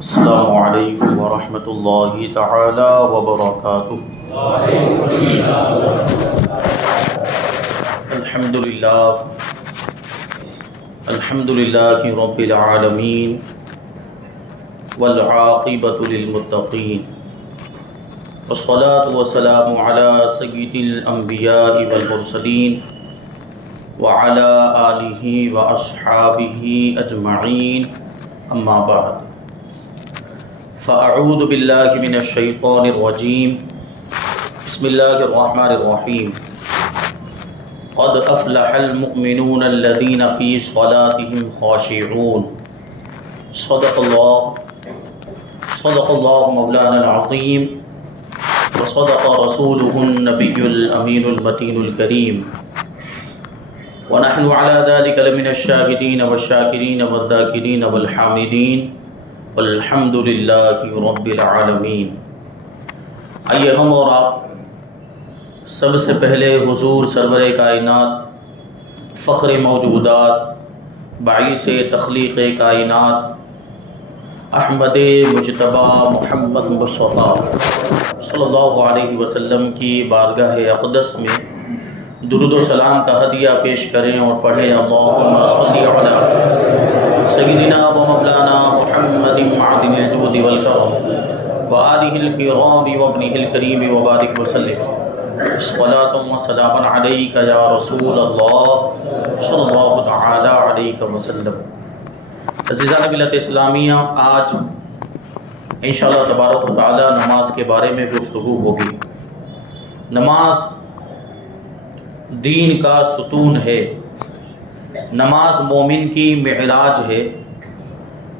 السلام علیکم ورحمۃ اللہ تعالی وبرکاتہ۔ الحمد للہ رب العالمین والعاقبۃ للمتقین والصلاة والسلام علی سید الانبیاء والمرسلین وعلی آلہ واصحابہ اجمعین، اما بعد فاعوذ باللہ من الشیطان الرجیم، بسم اللہ الرحمن الرحیم۔ قد افلح المؤمنون الذین فی صلاتهم خاشعون۔ صدق اللہ مولانا العظیم وصدق رسولہ النبی الامین المتین الکریم، ونحن على ذلك لمن الشاہدین والشاکرین والذاکرین والحامدین والحمد للہ رب العالمین۔ آئیے ہم اور آپ سب سے پہلے حضور سرور کائنات، فخر موجودات، باعث تخلیق کائنات، احمد مجتبی محمد مصطفیٰ صلی اللہ علیہ وسلم کی بارگاہ اقدس میں درود و سلام کا ہدیہ پیش کریں اور پڑھیں اللہم صلی علی سیدنا و مولانا محمد معدن الجود والکرم وآلہ الکرام وابنہ الکریم وبارک وسلم، صلاۃ و سلام علیک یا رسول اللہ صلی اللہ تعالی علیہ وسلم۔ عزیزان ملت اسلامیہ، آج انشاءاللہ تبارک و تعالی نماز کے بارے میں گفتگو ہوگی۔ نماز دین کا ستون ہے، نماز مومن کی معراج ہے،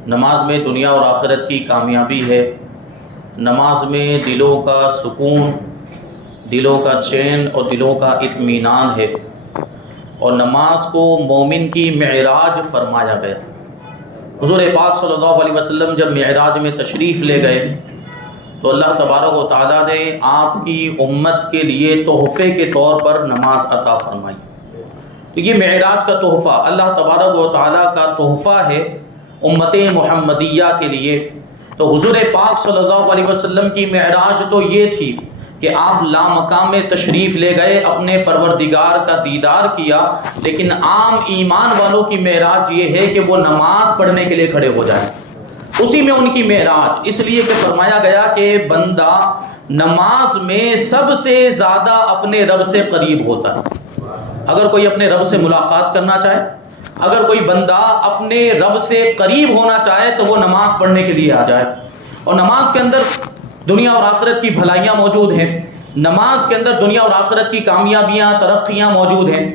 نماز میں دنیا اور آخرت کی کامیابی ہے، نماز میں دلوں کا سکون، دلوں کا چین اور دلوں کا اطمینان ہے، اور نماز کو مومن کی معراج فرمایا گیا۔ حضور پاک صلی اللہ علیہ وسلم جب معراج میں تشریف لے گئے تو اللہ تبارک و تعالیٰ نے آپ کی امت کے لیے تحفے کے طور پر نماز عطا فرمائی۔ تو یہ معراج کا تحفہ اللہ تبارک و تعالیٰ کا تحفہ ہے امت محمدیہ کے لیے۔ تو حضور پاک صلی اللہ علیہ وسلم کی معراج تو یہ تھی کہ آپ لامقام میں تشریف لے گئے، اپنے پروردگار کا دیدار کیا، لیکن عام ایمان والوں کی معراج یہ ہے کہ وہ نماز پڑھنے کے لیے کھڑے ہو جائیں، اسی میں ان کی معراج، اس لیے کہ فرمایا گیا کہ بندہ نماز میں سب سے زیادہ اپنے رب سے قریب ہوتا ہے۔ اگر کوئی اپنے رب سے ملاقات کرنا چاہے، اگر کوئی بندہ اپنے رب سے قریب ہونا چاہے تو وہ نماز پڑھنے کے لیے آ جائے۔ اور نماز کے اندر دنیا اور آخرت کی بھلائیاں موجود ہیں، نماز کے اندر دنیا اور آخرت کی کامیابیاں، ترقیاں موجود ہیں۔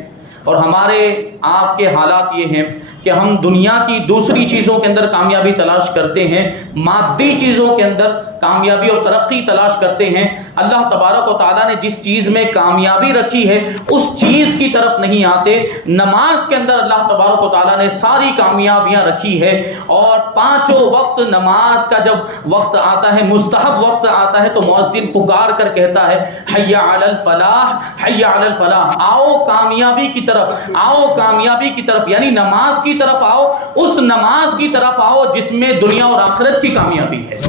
اور ہمارے آپ کے حالات یہ ہیں کہ ہم دنیا کی دوسری چیزوں کے اندر کامیابی تلاش کرتے ہیں، مادی چیزوں کے اندر کامیابی اور ترقی تلاش کرتے ہیں۔ اللہ تبارک و تعالیٰ نے جس چیز میں کامیابی رکھی ہے اس چیز کی طرف نہیں آتے۔ نماز کے اندر اللہ تبارک و تعالیٰ نے ساری کامیابیاں رکھی ہے، اور پانچوں وقت نماز کا جب وقت آتا ہے، مستحب وقت آتا ہے، تو مؤذن پکار کر کہتا ہے حی علی الفلاح، حی علی الفلاح، آؤ کامیابی کی طرف، آؤ کامیابی کی طرف، یعنی نماز کی طرف آؤ، اس نماز کی طرف آؤ جس میں دنیا اور آخرت کی کامیابی ہے۔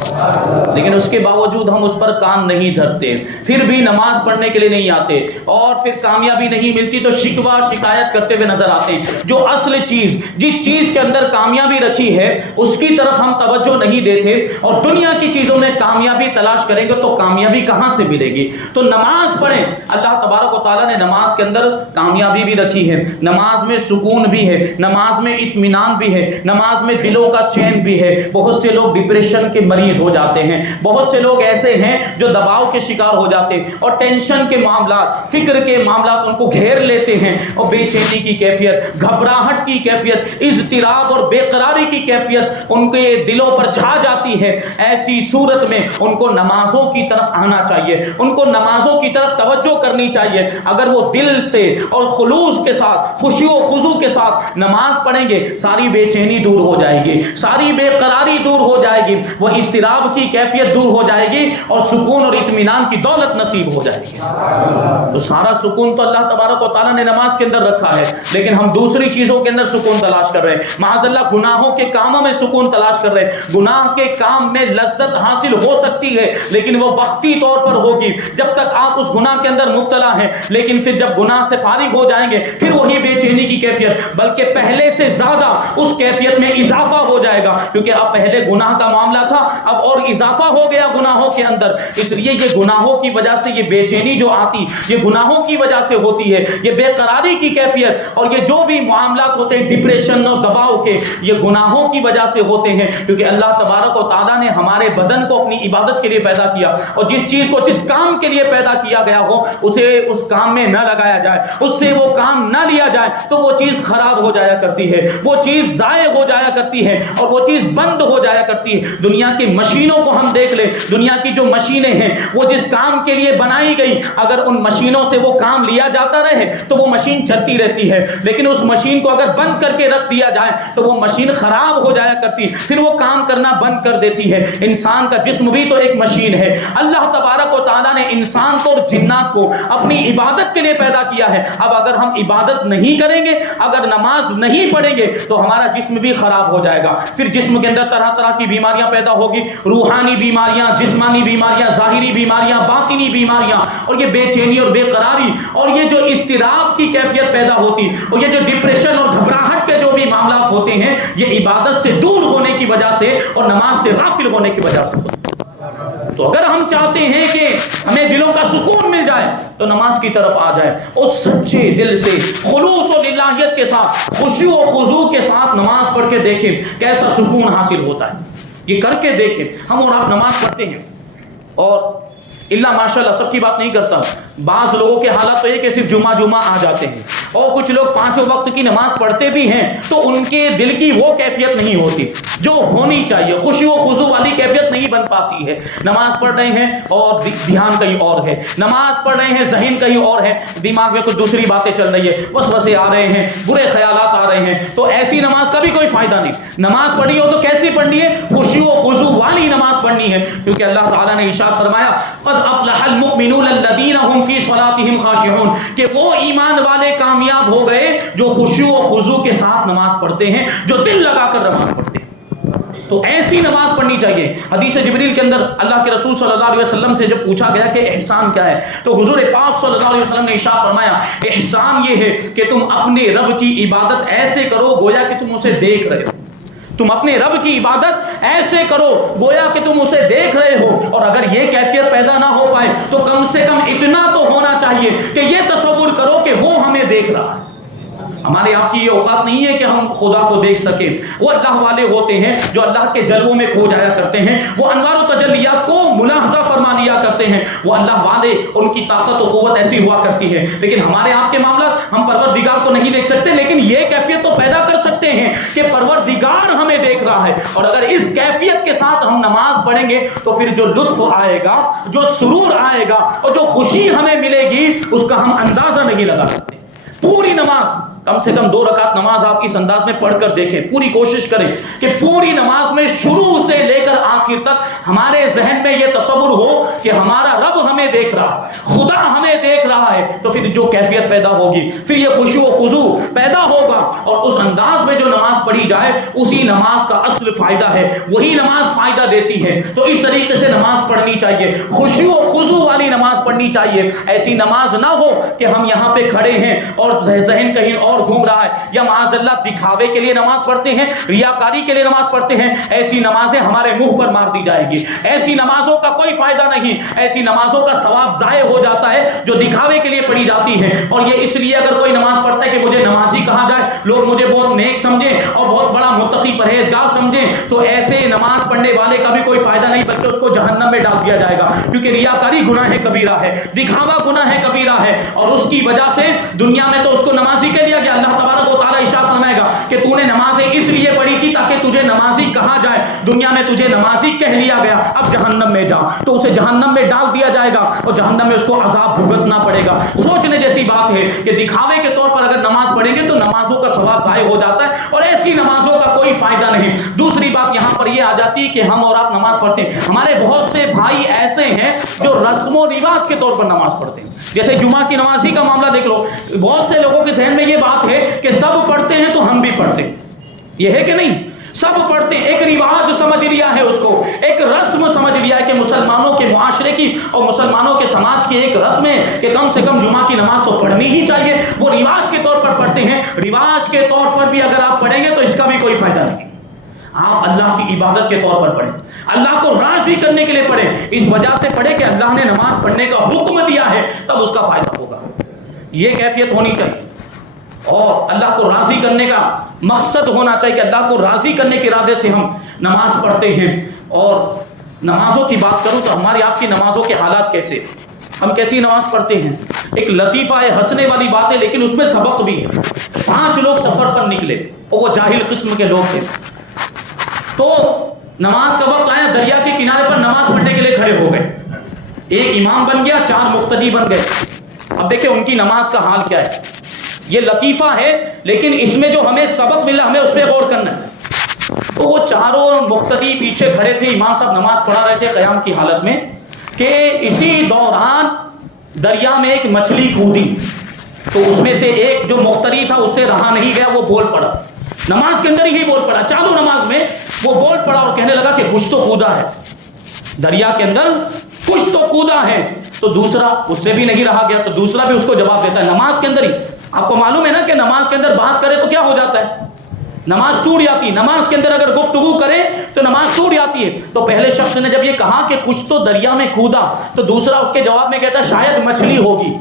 لیکن اس کے باوجود ہم اس پر کان نہیں دھرتے، پھر بھی نماز پڑھنے کے لیے نہیں آتے، اور پھر کامیابی نہیں ملتی تو شکوہ شکایت کرتے ہوئے نظر آتے ہیں۔ جو اصل چیز، جس چیز کے اندر کامیابی رکھی ہے اس کی طرف ہم توجہ نہیں دیتے، اور دنیا کی چیزوں میں کامیابی تلاش کریں گے تو کامیابی کہاں سے ملے گی؟ تو نماز پڑھیں۔ اللہ تبارک و تعالیٰ نے نماز کے اندر کامیابی بھی رکھی ہے، نماز میں سکون بھی ہے، نماز میں اطمینان بھی ہے، نماز میں دلوں کا چین بھی ہے۔ بہت سے لوگ ڈپریشن کے مریض ہو جاتے ہیں، بہت سے لوگ ایسے ہیں جو دباؤ کے شکار ہو جاتے ہیں، اور ٹینشن کے معاملات، فکر کے معاملات ان کو گھیر لیتے ہیں، اور بے چینی کی کیفیت، گھبراہٹ کی کیفیت، اضطراب اور بے قراری کی کیفیت ان کے دلوں پر چھا جاتی ہے۔ ایسی صورت میں ان کو نمازوں کی طرف آنا چاہیے، ان کو نمازوں کی طرف توجہ کرنی چاہیے۔ اگر وہ دل سے اور خلوص کے ساتھ خوشی و خضوع کے ساتھ نماز پڑھیں گے ساری بے چینی دور ہو جائے گی، ساری بے قراری دور ہو جائے گی، وہ اضطراب کی کیفیت دور ہو جائے گی اور سکون اور اطمینان کی دولت نصیب ہو جائے گی۔ تو سارا سکون تو اللہ تبارک و تعالیٰ نے نماز کے اندر رکھا ہے، لیکن ہم دوسری چیزوں کے اندر سکون تلاش کر رہے ہیں، معاذ اللہ گناہوں کے کاموں میں سکون تلاش کر رہے ہیں۔ گناہ کے کام میں لذت حاصل ہو سکتی ہے لیکن وہ وقتی طور پر ہوگی جب تک آپ اس گناہ کے اندر مبتلا ہیں، لیکن پھر جب گناہ سے فارغ ہو جائیں گے پھر وہی بے چینی کی کیفیت، بلکہ پہلے سے زیادہ اس کیفیت میں اضافہ ہو جائے گا، کیونکہ اب پہلے گناہ کا معاملہ تھا اب اور اضافہ ہو گیا گناہوں کے اندر۔ اس لیے یہ گناہوں کی وجہ سے یہ بے چینی جو آتی یہ گناہوں کی وجہ سے ہوتی ہے، یہ بے قراری کی کیفیت اور یہ جو بھی معاملات ہوتے ہیں ڈپریشن اور دباؤ کے، یہ گناہوں کی وجہ سے ہوتے ہیں، کیونکہ اللہ تبارک و تعالیٰ نے ہمارے بدن کو اپنی عبادت کے لیے پیدا کیا، اور جس چیز کو جس کام کے لیے پیدا کیا گیا ہو اسے اس کام میں نہ لگایا جائے، اس سے وہ کام نہ لیا جائے تو وہ چیز خراب ہو جایا کرتی ہے، وہ چیز ضائع ہو جایا کرتی ہے اور وہ چیز بند ہو جایا کرتی ہے۔ دنیا کی مشینوں کو ہم دیکھ لیں، دنیا کی جو مشینیں ہیں وہ جس کام کے لیے بنائی گئی اگر ان مشینوں سے وہ کام لیا جاتا رہے تو وہ مشین چلتی رہتی ہے، لیکن اس مشین کو اگر بند کر کے رکھ دیا جائے تو وہ مشین خراب ہو جایا کرتی، پھر وہ کام کرنا بند کر دیتی ہے۔ انسان کا جسم بھی تو ایک مشین ہے، اللہ تبارک و تعالیٰ نے انسان کو اور جنات کو اپنی عبادت کے لیے پیدا کیا ہے۔ اب اگر ہم عبادت نہیں کریں گے، اگر نماز نہیں پڑھیں گے تو ہمارا جسم بھی خراب ہو جائے گا، پھر جسم کے اندر طرح طرح کی بیماریاں پیدا ہوگی، روحانی بیماریاں، جسمانی بیماریاں، ظاہری بیماریاں، باطنی بیماریاں، اور یہ بے چینی اور بے قراری اور یہ جو اضطراب کی کیفیت پیدا ہوتی اور یہ جو ڈپریشن اور گھبراہٹ کے جو بھی معاملات ہوتے ہیں یہ عبادت سے دور ہونے کی وجہ سے اور نماز سے غافل ہونے کی وجہ سے ہوتے ہیں۔ تو اگر ہم چاہتے ہیں کہ ہمیں دلوں کا سکون مل جائے تو نماز کی طرف آ جائے اور سچے دل سے خلوص و للہیت کے ساتھ خشوع و خضوع کے ساتھ نماز پڑھ کے دیکھیں کیسا سکون حاصل ہوتا ہے۔ یہ کر کے دیکھیں، ہم اور آپ نماز پڑھتے ہیں اور اللہ ماشاءاللہ سب کی بات نہیں کرتا، بعض لوگوں کے حالات تو یہ کہ صرف جمعہ آ جاتے ہیں اور کچھ لوگ پانچوں وقت کی نماز پڑھتے بھی ہیں تو ان کے دل کی وہ کیفیت نہیں ہوتی جو ہونی چاہیے، خشوع و خضوع والی کیفیت نہیں بن پاتی ہے۔ نماز پڑھ رہے ہیں اور دھیان کہیں اور ہے، نماز پڑھ رہے ہیں ذہن کہیں اور ہے، دماغ میں کچھ دوسری باتیں چل رہی ہے، وسوسے آ رہے ہیں، برے خیالات آ رہے ہیں، تو ایسی نماز کا بھی کوئی فائدہ نہیں۔ نماز پڑھنی ہو تو کیسی پڑھنی ہے؟ خشوع و خضوع والی نماز پڑھنی ہے، کیونکہ اللہ تعالیٰ نے ارشاد فرمایا قد افلح المؤمنون الذین هم فی صلاتهم خاشعون، کہ وہ ایمان والے کامیاب ہو گئے جو خشوع و خضوع کے ساتھ نماز پڑھتے ہیں، جو دل لگا کر نماز پڑھتے ہیں۔ تو ایسی نماز پڑھنی چاہیے۔ حدیث جبریل کے اندر اللہ کے رسول صلی اللہ علیہ وسلم سے جب پوچھا گیا کہ احسان کیا ہے تو حضور پاک صلی اللہ علیہ وسلم نے ارشاد فرمایا احسان یہ ہے کہ تم اپنے رب کی عبادت ایسے کرو گویا کہ تم اسے دیکھ رہے ہو، تم اپنے رب کی عبادت ایسے کرو گویا کہ تم اسے دیکھ رہے ہو، اور اگر یہ کیفیت پیدا نہ ہو پائے تو کم سے کم اتنا تو ہونا چاہیے کہ یہ تصور کرو کہ وہ ہمیں دیکھ رہا ہے۔ ہمارے آپ کی یہ اوقات نہیں ہے کہ ہم خدا کو دیکھ سکیں، وہ اللہ والے ہوتے ہیں جو اللہ کے جلووں میں کھو جایا کرتے ہیں، وہ انوار و تجلیات کو ملاحظہ فرما لیا کرتے ہیں، وہ اللہ والے، ان کی طاقت و قوت ایسی ہوا کرتی ہے۔ لیکن ہمارے آپ کے معاملات ہم پروردگار کو نہیں دیکھ سکتے، لیکن یہ کیفیت تو پیدا کر سکتے ہیں کہ پروردگار ہمیں دیکھ رہا ہے، اور اگر اس کیفیت کے ساتھ ہم نماز پڑھیں گے تو پھر جو لطف آئے گا، جو سرور آئے گا اور جو خوشی ہمیں ملے گی اس کا ہم اندازہ نہیں لگا سکتے۔ پوری نماز کم سے کم 2 رکعت نماز آپ اس انداز میں پڑھ کر دیکھیں، پوری کوشش کریں کہ پوری نماز میں شروع سے لے کر آخر تک ہمارے ذہن میں یہ تصور ہو کہ ہمارا رب ہمیں دیکھ رہا ہے، خدا ہمیں دیکھ رہا ہے، تو پھر جو کیفیت پیدا ہوگی، پھر یہ خشوع و خضوع پیدا ہوگا، اور اس انداز میں جو نماز پڑھی جائے اسی نماز کا اصل فائدہ ہے، وہی نماز فائدہ دیتی ہے۔ تو اس طریقے سے نماز پڑھنی چاہیے، خشوع و خضوع والی نماز پڑھنی چاہیے۔ ایسی نماز نہ ہو کہ ہم یہاں پہ کھڑے ہیں اور ذہن کہیں اور گھوم رہا ہے، یا معاذ اللہ دکھاوے کے لیے نماز پڑھتے ہیں، ریاکاری کے لیے نماز پڑھتے ہیں، ایسی نمازیں ہمارے منہ پر مار دی جائے گی۔ ایسی نمازوں کا کوئی فائدہ نہیں، ایسی نمازوں کا ثواب ضائع ہو جاتا ہے جو دکھاوے کے لیے پڑھی جاتی ہے۔ اور یہ اس لیے اگر کوئی نماز پڑھتا ہے کہ مجھے نمازی کہا جائے، لوگ مجھے بہت نیک سمجھیں اور بہت بڑا متقی پرہیزگار سمجھیں، تو ایسے نماز پڑھنے والے کا بھی کوئی فائدہ نہیں، بلکہ اس کو جہنم میں ڈال دیا جائے گا، کیونکہ ریاکاری گناہ کبیرہ ہے، دکھاوا گناہ کبیرہ ہے، اور اس کی وجہ سے دنیا میں تو اس کو نمازی کہہ دیا گیا۔ اللہ تبارک و تعالیٰ ارشاد فرمائے گا کہ تو نے نمازیں اس لیے پڑھی تھی تاکہ تجھے نمازی کہا جائے، دنیا میں تجھے نمازی راضی کہہ لیا گیا اب جہنم میں جا، تو اسے جہنم میں ڈال دیا جائے گا اور جہنم میں اس کو عذاب بھگتنا پڑے گا۔ سوچنے جیسی بات ہے کہ دکھاوے کے طور پر اگر نماز پڑھیں گے تو نمازوں کا ثواب ضائع ہو جاتا ہے اور ایسی نمازوں کا کوئی فائدہ نہیں۔ دوسری بات یہاں پر یہ آ جاتی ہے کہ ہم اور آپ نماز پڑھتے ہیں، ہمارے بہت سے بھائی ایسے ہیں جو رسم و رواج کے طور پر نماز پڑھتے ہیں۔ جیسے جمعہ کی نماز ہی کا معاملہ دیکھ لو، بہت سے لوگوں کے ذہن میں یہ بات ہے کہ سب پڑھتے ہیں تو ہم بھی پڑھتے ہیں، یہ ہے کہ نہیں؟ سب پڑھتے ہیں، ایک رواج سمجھ لیا ہے اس کو، ایک رسم سمجھ لیا ہے کہ مسلمانوں کے معاشرے کی اور مسلمانوں کے سماج کی ایک رسم ہے کہ کم سے کم جمعہ کی نماز تو پڑھنی ہی چاہیے، وہ رواج کے طور پر پڑھتے ہیں۔ رواج کے طور پر بھی اگر آپ پڑھیں گے تو اس کا بھی کوئی فائدہ نہیں۔ آپ اللہ کی عبادت کے طور پر پڑھیں، اللہ کو راضی کرنے کے لیے پڑھیں، اس وجہ سے پڑھیں کہ اللہ نے نماز پڑھنے کا حکم دیا ہے، تب اس کا فائدہ ہوگا۔ یہ کیفیت ہونی چاہیے اور اللہ کو راضی کرنے کا مقصد ہونا چاہیے کہ اللہ کو راضی کرنے کے ارادے سے ہم نماز پڑھتے ہیں۔ اور نمازوں کی بات کروں تو ہماری آپ کی نمازوں کے حالات کیسے، ہم کیسی نماز پڑھتے ہیں؟ ایک لطیفہ ہے، ہنسنے والی بات ہے لیکن اس میں سبق بھی ہے۔ 5 لوگ سفر پر نکلے اور وہ جاہل قسم کے لوگ تھے، تو نماز کا وقت آیا، دریا کے کنارے پر نماز پڑھنے کے لیے کھڑے ہو گئے، ایک امام بن گیا، 4 مقتدی بن گئے۔ اب دیکھیں ان کی نماز کا حال کیا ہے۔ یہ لطیفہ ہے لیکن اس میں جو ہمیں سبق ملا ہمیں اس پہ غور کرنا ہے۔ تو وہ چاروں مقتدی پیچھے کھڑے تھے، امام صاحب نماز پڑھا رہے تھے قیام کی حالت میں کہ اسی دوران دریا میں ایک مچھلی کودی، تو اس میں سے ایک جو مقتدی تھا اس سے رہا نہیں گیا، وہ بول پڑا، نماز کے اندر ہی بول پڑا، چالو نماز میں وہ بول پڑا اور کہنے لگا کہ کچھ تو کودا ہے دریا کے اندر، کچھ تو کودا ہے۔ تو دوسرا اس سے بھی نہیں رہا گیا، تو دوسرا بھی اس کو جواب دیتا ہے نماز کے اندر ہی۔ آپ کو معلوم ہے نا کہ نماز کے اندر بات کرے تو کیا ہو جاتا ہے، نماز ٹوٹ جاتی ہے۔ نماز کے اندر اگر گفتگو کرے تو نماز ٹوٹ جاتی ہے۔ تو پہلے شخص نے جب یہ کہا کہ کچھ تو دریا میں کودا، تو دوسرا اس کے جواب میں کہتا ہے شاید مچھلی ہوگی،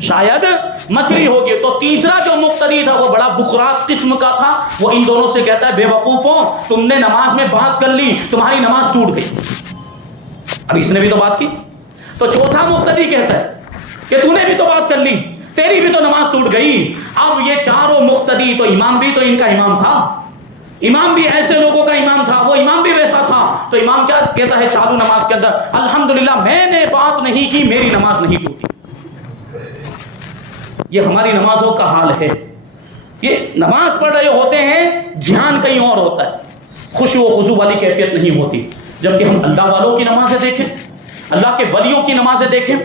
شاید مچھلی ہوگی۔ تو تیسرا جو مقتدی تھا وہ بڑا بخرات قسم کا تھا، وہ ان دونوں سے کہتا ہے بے وقوفوں، تم نے نماز میں بات کر لی، تمہاری نماز ٹوٹ گئی۔ اب اس نے بھی تو بات کی، تو چوتھا مقتدی کہتا ہے کہ تو نے بھی تو بات کر لی، تیری بھی تو نماز ٹوٹ گئی۔ اب یہ چاروں مقتدی، تو امام بھی تو ان کا امام تھا، امام بھی ایسے لوگوں کا امام تھا، وہ امام بھی ویسا تھا، تو امام کیا کہتا ہے چالو نماز کے اندر، الحمدللہ میں نے بات نہیں کی، میری نماز نہیں ٹوٹی۔ یہ ہماری نمازوں کا حال ہے، یہ نماز پڑھ رہے ہوتے ہیں دھیان کہیں اور ہوتا ہے، خشوع و خضوع والی کیفیت نہیں ہوتی۔ جبکہ ہم اللہ والوں کی نمازیں دیکھیں، اللہ کے ولیوں کی نمازیں دیکھیں،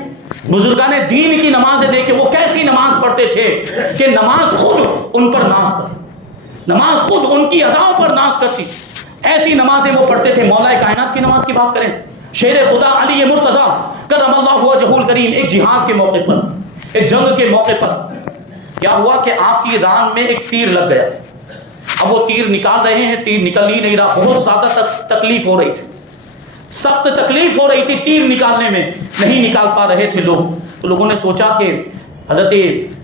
بزرگان دین کی نمازیں دیکھیں، وہ کیسی نماز پڑھتے تھے کہ نماز خود ان پر ناز کرے، نماز خود ان کی اداؤں پر ناز کرتی، ایسی نمازیں وہ پڑھتے تھے۔ مولا کائنات کی نماز کی بات کریں، شیر خدا علی مرتضیٰ کرم اللہ وجہہ الکریم، ایک جہاد کے موقع پر، ایک جنگ کے موقع پر کیا ہوا کہ آپ کی ران میں ایک تیر لگ گیا۔ اب وہ تیر نکال رہے ہیں، تیر نکل ہی نہیں رہا، بہت زیادہ تکلیف ہو رہی تھی، سخت تکلیف ہو رہی تھی تیر نکالنے میں، نہیں نکال پا رہے تھے لوگ۔ تو لوگوں نے سوچا کہ حضرت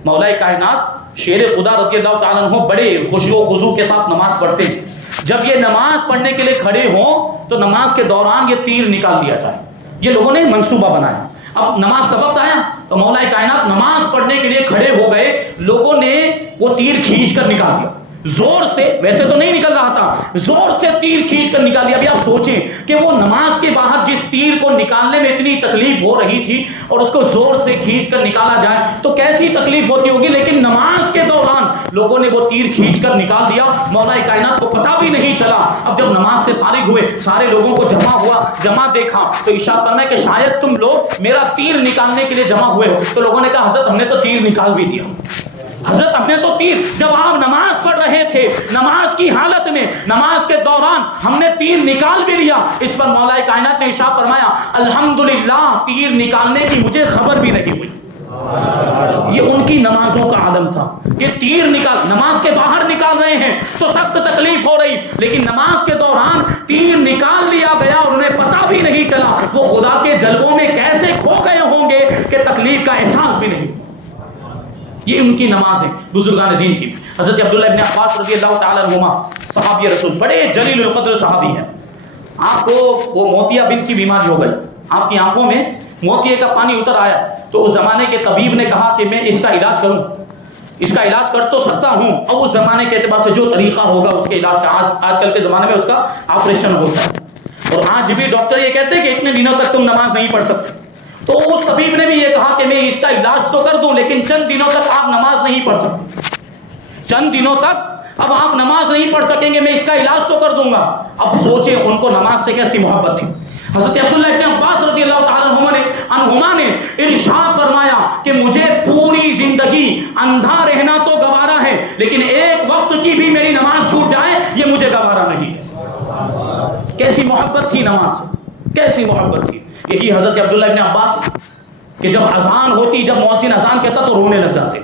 مولا کائنات شیر خدا رضی اللہ تعالیٰ عنہ بڑے خشوع و خضوع کے ساتھ نماز پڑھتے ہیں، جب یہ نماز پڑھنے کے لیے کھڑے ہوں تو نماز کے دوران یہ تیر نکال دیا جائے۔ یہ لوگوں نے منصوبہ بنایا۔ اب نماز کا وقت آیا تو مولا کائنات نماز پڑھنے کے لیے کھڑے ہو گئے، لوگوں نے وہ تیر کھینچ کر نکال دیا، زور سے، ویسے تو نہیں نکل رہا تھا، زور سے تیر کھینچ کر نکال دیا۔ ابھی آپ سوچیں کہ وہ نماز کے باہر جس تیر کو نکالنے میں اتنی تکلیف ہو رہی تھی اور اس کو زور سے کھینچ کر نکالا جائے تو کیسی تکلیف ہوتی ہوگی، لیکن نماز کے دوران لوگوں نے وہ تیر کھینچ کر نکال دیا، مولا کائنات کو پتہ بھی نہیں چلا۔ اب جب نماز سے فارغ ہوئے، سارے لوگوں کو جمع دیکھا تو ارشاد فرمایا کہ شاید تم لوگ میرا تیر نکالنے کے لیے جمع ہوئے ہو۔ تو لوگوں نے کہا حضرت ہم نے تو تیر نکال بھی دیا، حضرت ہم نے تو تیر، جب آپ نماز پڑھ رہے تھے، نماز کی حالت میں، نماز کے دوران ہم نے تیر نکال بھی لیا۔ اس پر مولا کائنات نے ارشاد فرمایا الحمدللہ تیر نکالنے کی مجھے خبر بھی نہیں ہوئی۔ یہ ان کی نمازوں کا عالم تھا کہ تیر نماز کے باہر نکال رہے ہیں تو سخت تکلیف ہو رہی، لیکن نماز کے دوران تیر نکال لیا گیا اور انہیں پتہ بھی نہیں چلا، وہ خدا کے جلووں میں کیسے کھو گئے ہوں گے کہ تکلیف کا احساس بھی نہیں۔ یہ ان کی نماز ہے بزرگان دین کی۔ حضرت عبداللہ ابن عباس رضی اللہ تعالیٰ عنہما صحابی رسول، بڑے جلیل القدر صحابی ہیں۔ آپ کو وہ موتیا بنت کی بیماری ہو گئی، آپ کی آنکھوں میں موتیے کا پانی اتر آیا، تو اس زمانے کے طبیب نے کہا کہ میں اس کا علاج کروں، اس کا علاج کر تو سکتا ہوں، اور اس زمانے کے اعتبار سے جو طریقہ ہوگا اس کے علاج کا، آج کل کے زمانے میں اس کا آپریشن ہوتا ہے۔ اور آج بھی ڈاکٹر یہ کہتے ہیں کہ اتنے دنوں تک تم نماز نہیں پڑھ سکتے. تو اس طبیب نے بھی یہ کہا کہ میں اس کا علاج تو کر دوں لیکن چند دنوں تک آپ نماز نہیں پڑھ سکتے. چند دنوں تک اب آپ نماز نہیں پڑھ سکیں گے, میں اس کا علاج تو کر دوں گا. اب سوچیں ان کو نماز سے کیسی محبت تھی. حضرت عبداللہ ابن عباس رضی اللہ تعالیٰ عنہما نے ارشاد فرمایا کہ مجھے پوری زندگی اندھا رہنا تو گوارا ہے لیکن ایک وقت کی بھی میری نماز چھوٹ جائے یہ مجھے گوارا نہیں ہے. کیسی محبت تھی نماز سے, کیسی محبت تھی. یہی حضرت عبداللہ ابن عباس کہ جب اذان ہوتی, جب مؤذن اذان کہتا تو رونے لگ جاتے,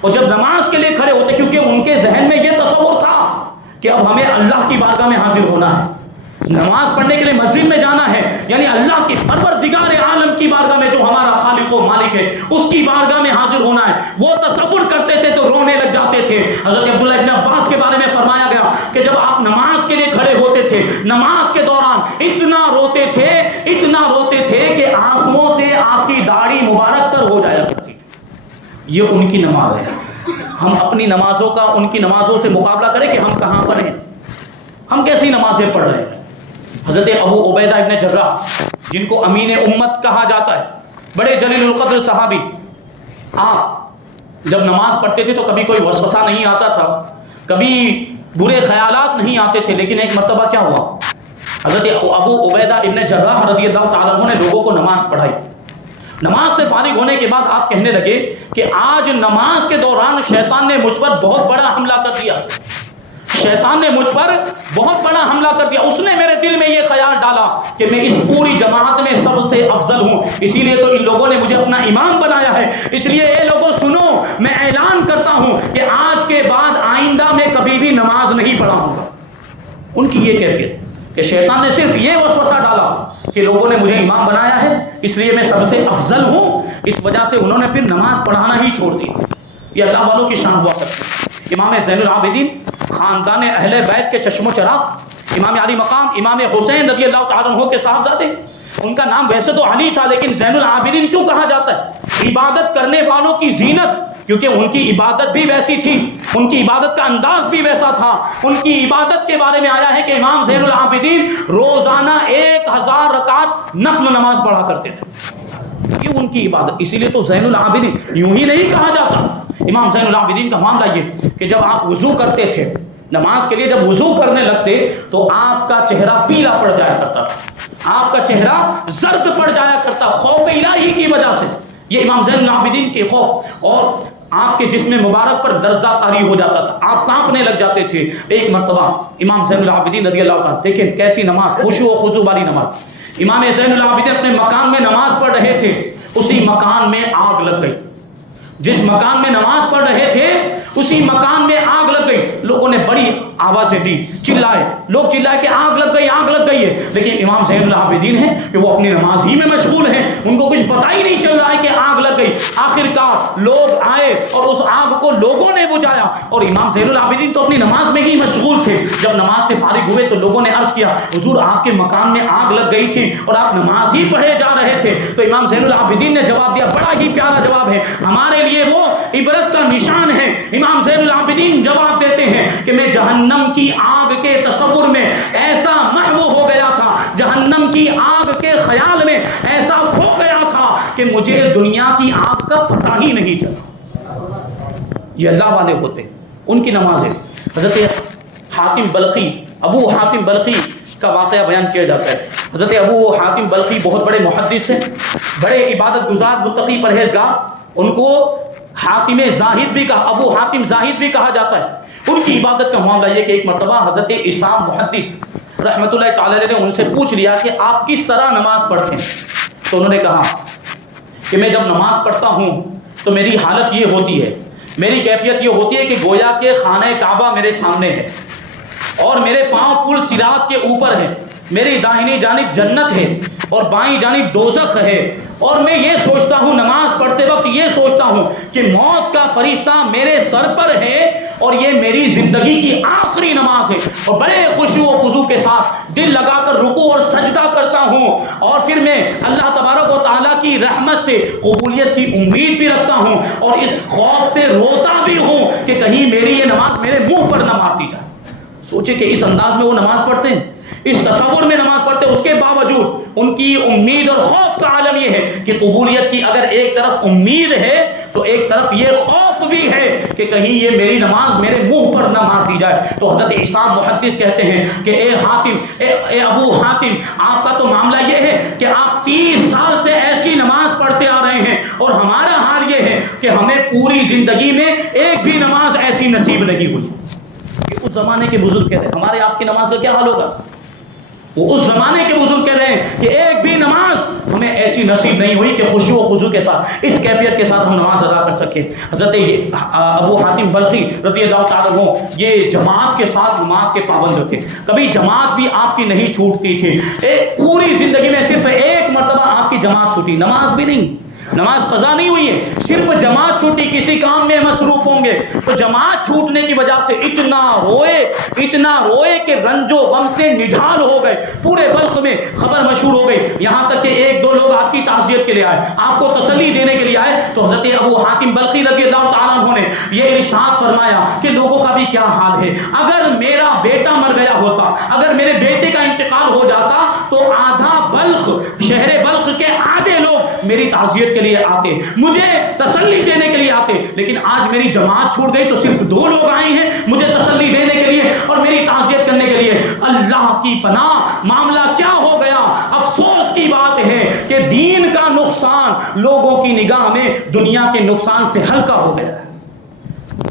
اور جب نماز کے لیے کھڑے ہوتے کیونکہ ان کے ذہن میں یہ تصور تھا کہ اب ہمیں اللہ کی بارگاہ میں حاضر ہونا ہے, نماز پڑھنے کے لیے مسجد میں جانا ہے, یعنی اللہ کی پروردگار عالم کی بارگاہ میں جو ہمارا خالق و مالک ہے اس کی بارگاہ میں حاضر ہونا ہے. وہ تصور کرتے تھے تو رونے لگ جاتے تھے. حضرت عبداللہ ابن عباس کے بارے میں فرمایا گیا کہ جب آپ نماز کے لیے کھڑے ہوتے تھے نماز کے دوران اتنا روتے تھے کہ آنکھوں سے آپ کی داڑھی مبارک تر ہو جایا کرتی تھی. یہ ان کی نماز ہے. ہم اپنی نمازوں کا ان کی نمازوں سے مقابلہ کریں کہ ہم کہاں پر ہیں, ہم کیسی نمازیں پڑھ رہے ہیں. حضرت ابو عبیدہ ابن جراح جن کو امین امت کہا جاتا ہے, بڑے جلیل القدر صحابی, آپ جب نماز پڑھتے تھے تو کبھی کوئی وسوسہ نہیں آتا تھا, کبھی برے خیالات نہیں آتے تھے. لیکن ایک مرتبہ کیا ہوا, حضرت ابو عبیدہ ابن جراح رضی اللہ تعالیٰ عنہ نے لوگوں کو نماز پڑھائی. نماز سے فارغ ہونے کے بعد آپ کہنے لگے کہ آج نماز کے دوران شیطان نے مجھ پر بہت بڑا حملہ کر دیا, شیطان نے مجھ پر بہت بڑا حملہ کر دیا. اس نے میرے دل میں یہ خیال ڈالا کہ میں اس پوری جماعت میں سب سے افضل ہوں, اسی لیے تو ان لوگوں نے مجھے اپنا امام بنایا ہے. اس لیے اے لوگوں سنو, میں اعلان کرتا ہوں کہ آج کے بعد آئندہ میں کبھی بھی نماز نہیں پڑھاؤں گا. ان کی یہ کیفیت کہ شیطان نے صرف یہ وسوسہ ڈالا کہ لوگوں نے مجھے امام بنایا ہے اس لیے میں سب سے افضل ہوں, اس وجہ سے انہوں نے پھر نماز پڑھانا ہی چھوڑ دی. یہ اللہ والوں کی شان ہوا کرتی ہے. امام زین العابدین خاندان اہل بیت کے چشم و چراغ, امام علی مقام امام حسین رضی اللہ تعالیٰ عنہ کے صاحبزادے, ان کا نام ویسے تو علی تھا لیکن زین العابدین کیوں کہا جاتا ہے؟ عبادت کرنے والوں کی زینت, کیونکہ ان کی عبادت بھی ویسی تھی, ان کی عبادت کا انداز بھی ویسا تھا. ان کی عبادت کے بارے میں آیا ہے کہ امام زین العابدین روزانہ 1000 رکعت نفل نماز پڑھا کرتے تھے. یہ ان کی عبادت, اسی لیے تو زین العابدین یوں ہی نہیں کہا جاتا. امام زین العابدین کا معاملہ یہ کہ جب آپ وضو کرتے تھے نماز کے لیے, جب وضو کرنے لگتے تو آپ کا چہرہ پیلا پڑ جایا کرتا تھا, آپ کا چہرہ زرد پڑ جایا کرتا خوف الہی کی وجہ سے. یہ امام زین العابدین کے خوف, اور آپ کے جسم مبارک پر لرزہ طاری ہو جاتا تھا, آپ کانپنے لگ جاتے تھے. ایک مرتبہ امام زین العابدین رضی اللہ عنہ, دیکھیں کیسی نماز, خشوع و خضوع والی نماز. امام زین العابدین اپنے مکان میں نماز پڑھ رہے تھے, اسی مکان میں آگ لگ گئی. جس مکان میں نماز پڑھ رہے تھے اسی مکان میں آگ لگ گئی. لوگوں نے بڑی آوازیں دی, چلائے, لوگ چلائے کہ آگ لگ گئی, آگ لگ گئی ہے. لیکن امام زین العابدین ہیں کہ وہ اپنی نماز ہی میں مشغول ہیں, ان کو کچھ پتہ ہی نہیں چل رہا ہے کہ آگ لگ گئی. آخرکار لوگ آئے اور اس آگ کو لوگوں نے بجھایا, اور امام زین العابدین تو اپنی نماز میں ہی مشغول تھے. جب نماز سے فارغ ہوئے تو لوگوں نے عرض کیا, حضور آپ کے مکان میں آگ لگ گئی تھی اور آپ نماز ہی پڑھے جا رہے تھے. تو امام زین العابدین نے جواب دیا, بڑا ہی پیارا جواب ہے, ہمارے لیے وہ عبرت کا نشان ہے. امام زین العابدین جواب دیتے ہیں کہ میں جہنم کی آگ کے تصور میں ایسا محو ہو گیا تھا, جہنم کی آگ کے خیال میں ایسا کھو گیا تھا کہ مجھے دنیا کی آگ کا پتہ ہی نہیں چلا. یہ اللہ والے ہوتے, ان کی نمازیں. حضرت حاتم بلخی, ابو حاتم بلخی کا واقعہ بیان کیا جاتا ہے. حضرت ابو حاتم بلخی بہت بڑے محدث تھے, بڑے عبادت گزار, متقی, پرہیزگار. ان کو حاتم زاہد بھی کہا, ابو حاتم زاہد بھی کہا جاتا ہے. ان کی عبادت کا معاملہ یہ کہ ایک مرتبہ حضرت اسام محدث رحمۃ اللہ تعالی علیہ نے ان سے پوچھ لیا کہ آپ کس طرح نماز پڑھتے ہیں. تو انہوں نے کہا کہ میں جب نماز پڑھتا ہوں تو میری حالت یہ ہوتی ہے, میری کیفیت یہ ہوتی ہے کہ گویا کہ خانہ کعبہ میرے سامنے ہے اور میرے پاؤں پل صراط کے اوپر ہیں, میری داہنی جانب جنت ہے اور بائیں جانب دوزخ ہے, اور میں یہ سوچتا ہوں نماز پڑھتے وقت یہ سوچتا ہوں کہ موت کا فرشتہ میرے سر پر ہے اور یہ میری زندگی کی آخری نماز ہے, اور بڑے خشوع و خضوع کے ساتھ دل لگا کر رکوع اور سجدہ کرتا ہوں, اور پھر میں اللہ تبارک و تعالیٰ کی رحمت سے قبولیت کی امید بھی رکھتا ہوں, اور اس خوف سے روتا بھی ہوں کہ کہیں میری یہ نماز میرے منہ پر نہ مار دی جائے. سوچے کہ اس انداز میں وہ نماز پڑھتے ہیں, اس تصور میں نماز پڑھتے, اس کے ان کی امید اور خوف کا عالم یہ ہے کہ قبولیت کی اگر ایک طرف امید ہے تو ایک طرف یہ خوف بھی ہے کہ کہیں یہ میری نماز میرے منہ پر نہ مار دی جائے۔ تو حضرت عیسیٰ محدث کہتے ہیں کہ اے حاتم، اے ابو حاتم، آپ کا تو معاملہ یہ ہے کہ آپ 30 سال سے ایسی نماز پڑھتے آ رہے ہیں، اور ہمارا حال یہ ہے کہ ہمیں پوری زندگی میں ایک بھی نماز ایسی نصیب نہیں ہوئی۔ اس زمانے کے بزرگ کہہ رہے ہیں، ہمارے آپ کی نماز کا کیا حال ہوگا؟ وہ اس زمانے کے بزرگ کہہ رہے ہیں کہ ایک بھی نماز ہمیں ایسی نصیب نہیں ہوئی کہ خشوع و خضوع کے ساتھ، اس کیفیت کے ساتھ ہم نماز ادا کر سکیں۔ حضرت ابو حاتم بلخی رضی اللہ تعالیٰ عنہ یہ جماعت کے ساتھ نماز کے پابند تھے، کبھی جماعت بھی آپ کی نہیں چھوٹتی تھی، ایک پوری زندگی میں صرف ایک مرتبہ آپ کی جماعت چھوٹی، نماز بھی نہیں، نماز قضا نہیں ہوئی ہے، صرف جماعت چھوٹی، کسی کام میں مصروف ہوں گے تو جماعت چھوٹنے کی وجہ سے اتنا روئے کہ رنج و غم سے نڈھال ہو گئے، پورے بلخ میں خبر مشہور ہو گئی، یہاں تک کہ ایک دو لوگ آپ کی تعزیت کے لیے آئے، آپ کو تسلی دینے کے لیے آئے، تو حضرت ابو حاتم بلخی رضی اللہ تعالیٰ عنہ نے یہ ارشاد فرمایا کہ لوگوں کا بھی کیا حال ہے، اگر میرا بیٹا مر گیا ہوتا، اگر میرے بیٹے کا انتقال ہو جاتا تو آدھا بلخ، شہر بلخ کے آدھے لوگ میری تعزیت کے لیے آتے، مجھے تسلی دینے کے لیے آتے، لیکن آج میری جماعت چھوٹ گئی تو صرف 2 لوگ آئے ہیں مجھے تسلی دینے کے لیے اور میری تعزیت کرنے کے لیے۔ اللہ کی پناہ، معاملہ کیا ہو گیا؟ افسوس کی بات ہے کہ دین کا نقصان لوگوں کی نگاہ میں دنیا کے نقصان سے ہلکا ہو گیا ہے۔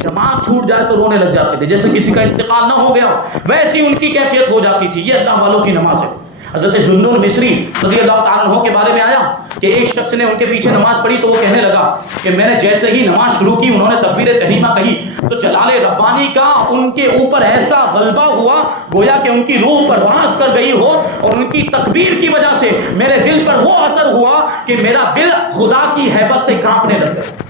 جماعت چھوٹ جائے تو رونے لگ جاتے تھے، جیسے کسی کا انتقال نہ ہو گیا ویسی ان کی کیفیت ہو جاتی تھی۔ یہ اللہ والوں کی نماز ہے۔ حضرت ذوالنون مصری رضی اللہ تعالیٰ عنہ کے بارے میں آیا کہ ایک شخص نے ان کے پیچھے نماز پڑھی تو وہ کہنے لگا کہ میں نے جیسے ہی نماز شروع کی، انہوں نے تکبیر تحریمہ کہی تو جلال ربانی کا ان کے اوپر ایسا غلبہ ہوا گویا کہ ان کی روح پرواز کر گئی ہو، اور ان کی تکبیر کی وجہ سے میرے دل پر وہ اثر ہوا کہ میرا دل خدا کی ہیبت سے کانپنے لگ گیا۔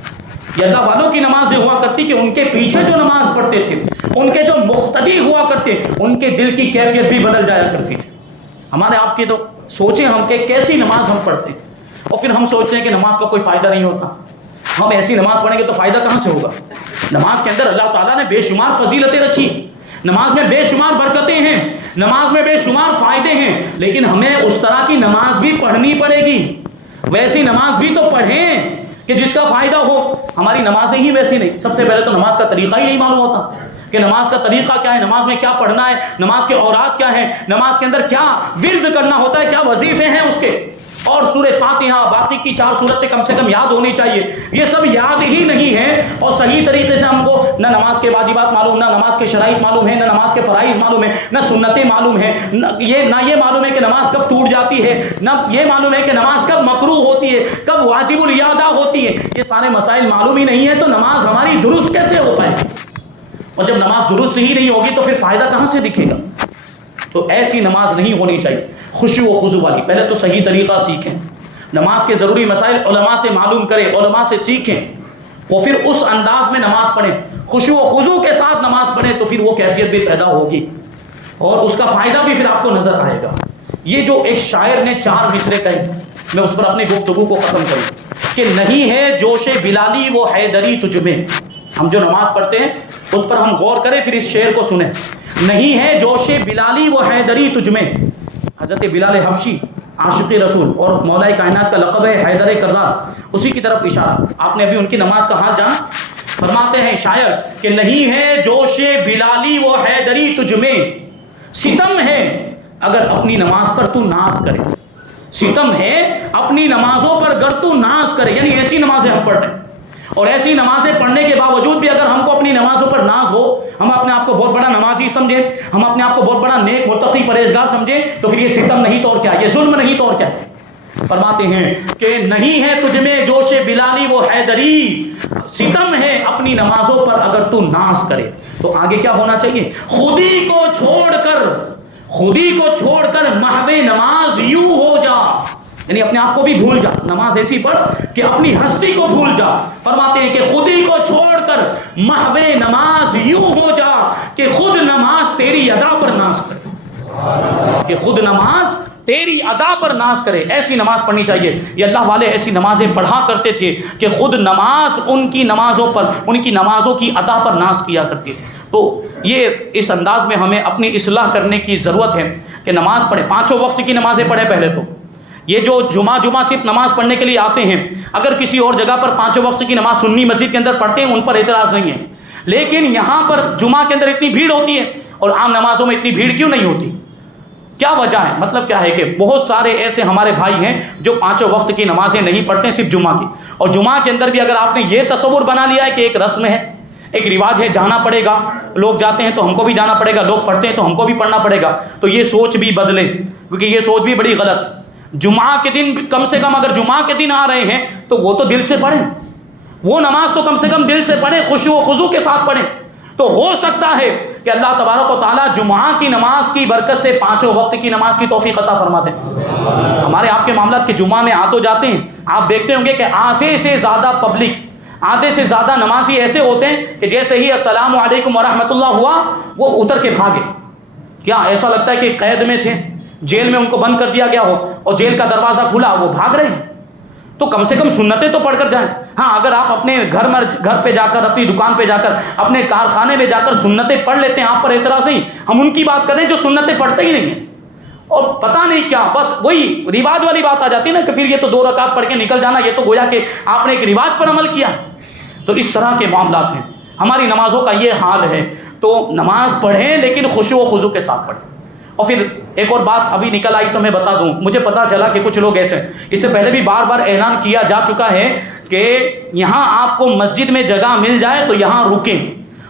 یہ اللہ والوں کی نمازیں ہوا کرتی کہ ان کے پیچھے جو نماز پڑھتے تھے، ان کے جو مقتدی ہوا کرتے، ان کے دل کی کیفیت بھی بدل جایا کرتی تھی۔ ہمارے آپ کی تو سوچیں ہم کہ کیسی نماز ہم پڑھتے ہیں، اور پھر ہم سوچتے ہیں کہ نماز کا کوئی فائدہ نہیں ہوتا، ہم ایسی نماز پڑھیں گے تو فائدہ کہاں سے ہوگا؟ نماز کے اندر اللہ تعالیٰ نے بے شمار فضیلتیں رکھی، نماز میں بے شمار برکتیں ہیں، نماز میں بے شمار فائدے ہیں، لیکن ہمیں اس طرح کی نماز بھی پڑھنی پڑے گی، ویسی نماز بھی تو پڑھیں کہ جس کا فائدہ ہو۔ ہماری نمازیں ہی ویسی نہیں۔ سب سے پہلے تو نماز کا طریقہ ہی نہیں معلوم ہوتا کہ نماز کا طریقہ کیا ہے، نماز میں کیا پڑھنا ہے، نماز کے اوراد کیا ہیں، نماز کے اندر کیا ورد کرنا ہوتا ہے، کیا وظیفے ہیں اس کے، اور سورہ فاتحہ باقی کی 4 سورتیں کم سے کم یاد ہونی چاہیے۔ یہ سب یاد ہی نہیں ہے، اور صحیح طریقے سے ہم کو نہ نماز کے واجبات معلوم، نہ نماز کے شرائط معلوم ہے، نہ نماز کے فرائض معلوم ہے، نہ سنتیں معلوم ہیں، نہ یہ معلوم ہے کہ نماز کب ٹوٹ جاتی ہے، نہ یہ معلوم ہے کہ نماز کب مکروہ ہوتی ہے، کب واجب الادا ہوتی ہے۔ یہ سارے مسائل معلوم ہی نہیں ہے تو نماز ہماری درست کیسے ہو پائے گی؟ اور جب نماز درست ہی نہیں ہوگی تو پھر فائدہ کہاں سے دکھے گا؟ تو ایسی نماز نہیں ہونی چاہیے، خشوع و خضوع والی۔ پہلے تو صحیح طریقہ سیکھیں، نماز کے ضروری مسائل علماء سے معلوم کریں، علماء سے سیکھیں، اور پھر اس انداز میں نماز پڑھیں، خشوع و خضوع کے ساتھ نماز پڑھیں، تو پھر وہ کیفیت بھی پیدا ہوگی اور اس کا فائدہ بھی پھر آپ کو نظر آئے گا۔ یہ جو ایک شاعر نے 4 مصرے کہے، میں اس پر اپنی گفتگو کو ختم کروں کہ نہیں ہے جوش بلالی وہ حیدری تجھ میں۔ ہم جو نماز پڑھتے ہیں اس پر ہم غور کریں، پھر اس شعر کو سنیں۔ نہیں ہے جوش بلالی وہ حیدری تجھ میں، حضرت بلال حبشی عاشق رسول اور مولا کائنات کا لقب ہے حیدر کرار، اسی کی طرف اشارہ۔ آپ نے ابھی ان کی نماز کا حال جانا؟ فرماتے ہیں شاعر کہ نہیں ہے جوش بلالی وہ حیدری تجھ میں، ستم ہے اگر اپنی نماز پر تو ناز کرے، ستم ہے اپنی نمازوں پر گر تو ناز کرے، یعنی ایسی نمازیں ہم پڑھ رہے ہیں، اور ایسی نمازیں پڑھنے کے باوجود بھی اگر ہم کو اپنی نمازوں پر ناز ہو، ہم اپنے آپ کو بہت بڑا نمازی سمجھیں، ہم اپنے آپ کو بہت بڑا نیک متقی پرہیزگار سمجھیں، تو پھر یہ ستم نہیں تو اور کیا، یہ ظلم نہیں تو اور کیا۔ فرماتے ہیں کہ نہیں ہے تجھ میں جوش بلالی وہ حیدری، ستم ہے اپنی نمازوں پر اگر تو ناز کرے۔ تو آگے کیا ہونا چاہیے؟ خودی کو چھوڑ کر محو نماز یوں ہو جا، یعنی اپنے آپ کو بھی بھول جا، نماز ایسی پڑھ کہ اپنی ہستی کو بھول جا۔ فرماتے ہیں کہ خودی کو چھوڑ کر محو نماز یوں ہو جا کہ خود نماز تیری ادا پر ناز کرے، کہ خود نماز تیری ادا پر ناز کرے۔ ایسی نماز پڑھنی چاہیے۔ یہ اللہ والے ایسی نمازیں پڑھا کرتے تھے کہ خود نماز ان کی نمازوں پر، ان کی نمازوں کی ادا پر ناز کیا کرتی تھی۔ تو یہ اس انداز میں ہمیں اپنی اصلاح کرنے کی ضرورت ہے کہ نماز پڑھیں، 5 وقت کی نمازیں پڑھیں پہلے تو، یہ جو جمعہ صرف نماز پڑھنے کے لیے آتے ہیں، اگر کسی اور جگہ پر 5 وقت کی نماز سنی مسجد کے اندر پڑھتے ہیں ان پر اعتراض نہیں ہے، لیکن یہاں پر جمعہ کے اندر اتنی بھیڑ ہوتی ہے اور عام نمازوں میں اتنی بھیڑ کیوں نہیں ہوتی؟ کیا وجہ ہے؟ مطلب کیا ہے کہ بہت سارے ایسے ہمارے بھائی ہیں جو 5 وقت کی نمازیں نہیں پڑھتے، صرف جمعہ کی، اور جمعہ کے اندر بھی اگر آپ نے یہ تصور بنا لیا ہے کہ ایک رسم ہے، ایک رواج ہے، جانا پڑے گا، لوگ جاتے ہیں تو ہم کو بھی جانا پڑے گا، لوگ پڑھتے ہیں تو ہم کو بھی پڑھنا پڑے گا، تو یہ سوچ بھی بدلے، کیونکہ یہ سوچ بھی بڑی غلط ہے۔ جمعہ کے دن کم سے کم اگر جمعہ کے دن آ رہے ہیں تو وہ تو دل سے پڑھیں، وہ نماز تو کم سے کم دل سے پڑھیں، خشوع و خضوع کے ساتھ پڑھیں، تو ہو سکتا ہے کہ اللہ تبارک و تعالیٰ جمعہ کی نماز کی برکت سے 5 وقت کی نماز کی توفیق عطا فرماتے ہیں۔ ہمارے آپ کے معاملات کے جمعہ میں آ تو جاتے ہیں، آپ دیکھتے ہوں گے کہ آدھے سے زیادہ پبلک، آدھے سے زیادہ نمازی ایسے ہوتے ہیں کہ جیسے ہی السلام علیکم ورحمۃ اللہ ہوا وہ اتر کے بھاگے۔ کیا ایسا لگتا ہے کہ قید میں تھے، جیل میں ان کو بند کر دیا گیا ہو اور جیل کا دروازہ کھلا وہ بھاگ رہے ہیں؟ تو کم سے کم سنتیں تو پڑھ کر جائیں۔ ہاں، اگر آپ اپنے گھر پہ جا کر، اپنی دکان پہ جا کر، اپنے کارخانے میں جا کر سنتیں پڑھ لیتے ہیں، آپ پر اعتراض نہیں، ہم ان کی بات کریں جو سنتیں پڑھتے ہی نہیں ہیں اور پتہ نہیں کیا، بس وہی رواج والی بات آ جاتی ہے نا کہ پھر یہ تو 2 رکعت پڑھ کے نکل جانا، یہ تو گویا کہ آپ نے ایک رواج پر عمل کیا۔ تو اس طرح کے معاملات ہیں، ہماری نمازوں کا یہ حال ہے۔ تو نماز پڑھیں لیکن خشوع و خضوع کے ساتھ پڑھیں۔ اور پھر ایک اور بات ابھی نکل آئی تو میں بتا دوں، مجھے پتا چلا کہ کچھ لوگ ایسے، اس سے پہلے بھی بار بار اعلان کیا جا چکا ہے کہ یہاں آپ کو مسجد میں جگہ مل جائے تو یہاں رکیں،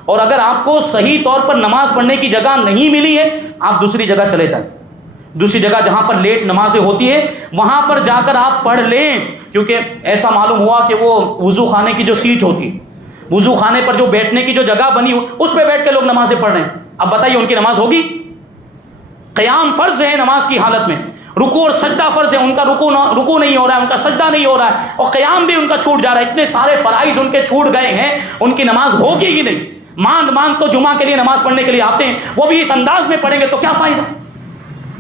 اور اگر آپ کو صحیح طور پر نماز پڑھنے کی جگہ نہیں ملی ہے آپ دوسری جگہ چلے جائیں، دوسری جگہ جہاں پر لیٹ نمازیں ہوتی ہے وہاں پر جا کر آپ پڑھ لیں، کیونکہ ایسا معلوم ہوا کہ وہ وضو خانے کی جو سیٹ ہوتی ہے، وضو خانے پر جو بیٹھنے کی جو جگہ بنی ہو اس پہ بیٹھ کے لوگ نمازیں پڑھ رہے ہیں۔ اب بتائیے ان کی نماز ہوگی؟ قیام فرض ہے نماز کی حالت میں، رکوع اور سجدہ فرض ہے، ان کا رکوع نہیں ہو رہا ہے، ان کا سجدہ نہیں ہو رہا ہے، اور قیام بھی ان کا چھوٹ جا رہا ہے، اتنے سارے فرائض ان کے چھوٹ گئے ہیں، ان کی نماز ہوگی ہی نہیں۔ مان تو جمعہ کے لیے نماز پڑھنے کے لیے آتے ہیں، وہ بھی اس انداز میں پڑھیں گے تو کیا فائدہ؟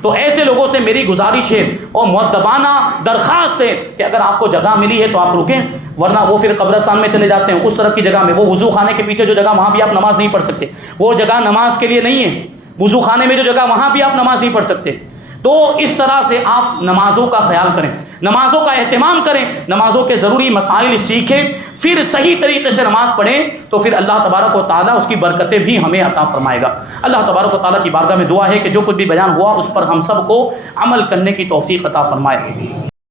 تو ایسے لوگوں سے میری گزارش ہے اور مؤدبانہ درخواست ہے کہ اگر آپ کو جگہ ملی ہے تو آپ رکیں، ورنہ وہ پھر قبرستان میں چلے جاتے ہیں، اس طرف کی جگہ میں، وہ وضو خانے کے پیچھے جو جگہ وہاں بھی آپ نماز نہیں پڑھ سکتے، وہ جگہ نماز کے لیے نہیں ہے، وضو خانے میں جو جگہ وہاں بھی آپ نماز نہیں پڑھ سکتے۔ تو اس طرح سے آپ نمازوں کا خیال کریں، نمازوں کا اہتمام کریں، نمازوں کے ضروری مسائل سیکھیں، پھر صحیح طریقے سے نماز پڑھیں، تو پھر اللہ تبارک و تعالیٰ اس کی برکتیں بھی ہمیں عطا فرمائے گا۔ اللہ تبارک و تعالیٰ کی بارگاہ میں دعا ہے کہ جو کچھ بھی بیان ہوا اس پر ہم سب کو عمل کرنے کی توفیق عطا فرمائے۔